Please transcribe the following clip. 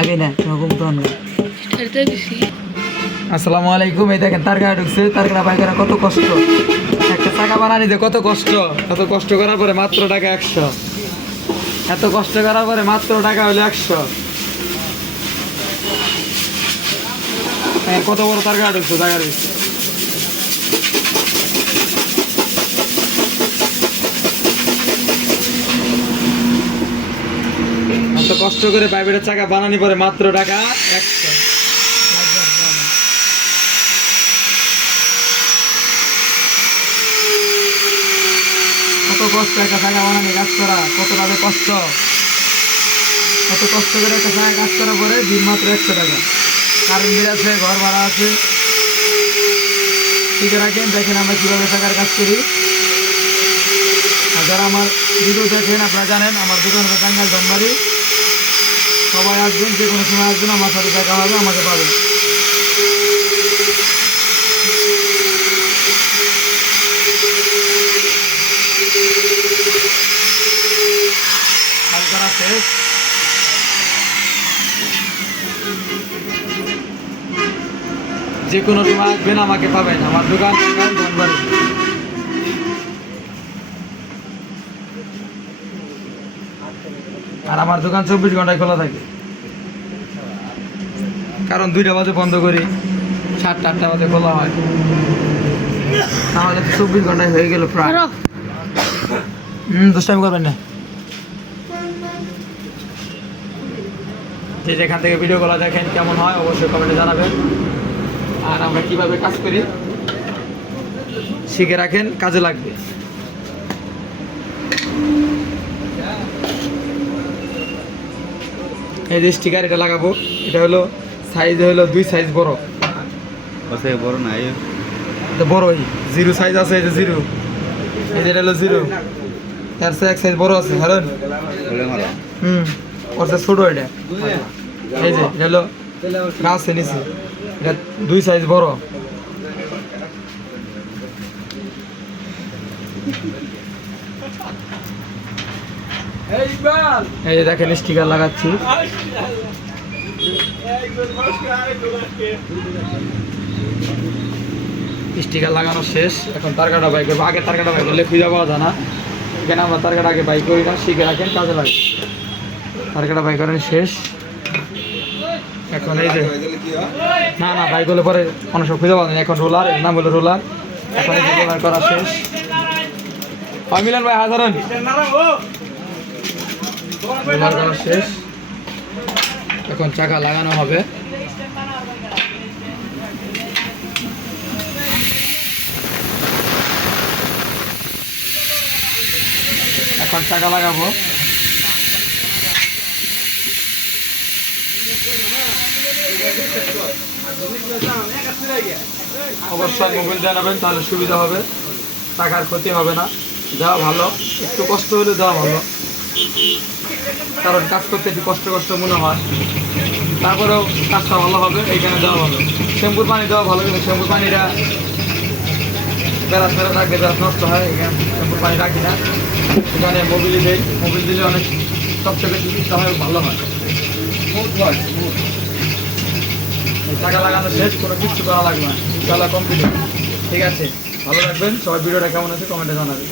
আগে না এরকম তো না আসসালামু আলাইকুম, এই দেখেন, তার গায়ে ঢুকছে, তার গাড়া বাইকেরা কত কষ্ট। একটা টাকা বানানি যে কত কষ্ট এত কষ্ট করার পরে মাত্র টাকা একশো। এত কষ্ট করার পরে মাত্র টাকা হলো একশো। কত বড় তার গাড়ি ঢুকছে টাকা ঢুকছে কষ্ট করে প্রাইভেটের চাকা বানানি পরে মাত্র টাকা একশো। কত কষ্ট একটা বানানি কাজ করা কত টাকা কষ্ট? কত কষ্ট করে একটা কাজ পরে একশো টাকা। ঘর ভাড়া আছে। ঠিক রাখেন, দেখেন আমরা কাজ করি। আর যারা আমার আপনারা জানেন, আমার দোকান হলো টাঙ্গাইল ধনবাড়ি সবাই আসবেন, যে কোনো সময় আসবেন, আমার সাথে দেখা হবে, আমাকে পাবেন। যে কোনো সময় আসবেন, আমাকে পাবেন। আমার দোকান ধনবাড়ি আর আমার দোকান চব্বিশ ঘন্টায় খোলা থাকে। কারণ দুইটা বাজে বন্ধ করি সাতটা আটটা বাজে খোলা হয়। তাহলে চব্বিশ ঘন্টায় হয়ে গেল প্রায়। হুম দশ টাইম করবেন না। যে যেখান থেকে ভিডিও ভিডিওগুলো দেখেন কেমন হয় অবশ্যই কমেন্টে জানাবেন। আর আমরা কীভাবে কাজ করি শিখে রাখেন কাজে লাগবে। এই যে স্টিকার এটা লাগাবো এটা হলো সাইজ হলো দুই সাইজ বড়। আছে বড় নাই এটা বড়ই জিরো সাইজ আছে এটা জিরো। এই যে এটা হলো জিরো। তার এক সাইজ বড় আছে বলে হুম ওর সে ছোট এটা। এই যে এটা হলো গাছে নিচে। এটা দুই সাইজ বড়। এই যে দেখেন স্টিকার লাগাচ্ছি। স্টিকার লাগানো শেষ। এখন তার কাটা বাইক করব। আগে তার কাটা বাইক করলে খুঁজে পাওয়া যায় না। এখানে আমরা তার কাটা আগে বাইক করি না শিখে রাখেন, কাজে লাগে। তার কাটা বাইক করেন, শেষ। এখন এই যে না না বাইক হলে পরে অনেক সময় খুঁজে পাওয়া যায়। এখন রোলার এর নাম হলো রোলার এখন রোলার করা শেষ। মিলন ভাই হাজারন রোলার করা শেষ। এখন চাকা লাগানো হবে। এখন চাকা লাগাবো। অবশ্যই মোবাইল জানাবেন তাহলে সুবিধা হবে। টাকার ক্ষতি হবে না। দেওয়া ভালো। একটু কষ্ট হলে দেওয়া ভালো। কারণ কাজ করতে একটু কষ্ট কষ্ট মনে হয়। তারপরেও কাজটা ভালো হবে এইখানে দেওয়া ভালো শ্যাম্পুর পানি দেওয়া ভালো, কিন্তু শ্যাম্পুর পানিটা বেড়াস বেড়াস রাখলে বেড়াস নষ্ট হয় এখানে শ্যাম্পুর পানি রাখি না। এখানে মোবিলি দেই মোবিল দিলে অনেক সবচেয়ে বেশি চিকিৎসা হয়, ভালো হয়। টাকা লাগানো শেষ, কোনো কিচ্ছু করা লাগবে না ইনশাল্লাহ কমপ্লিট ঠিক আছে, ভালো রাখবেন সবাই ভিডিওটা কেমন আছে কমেন্টে জানাবেন।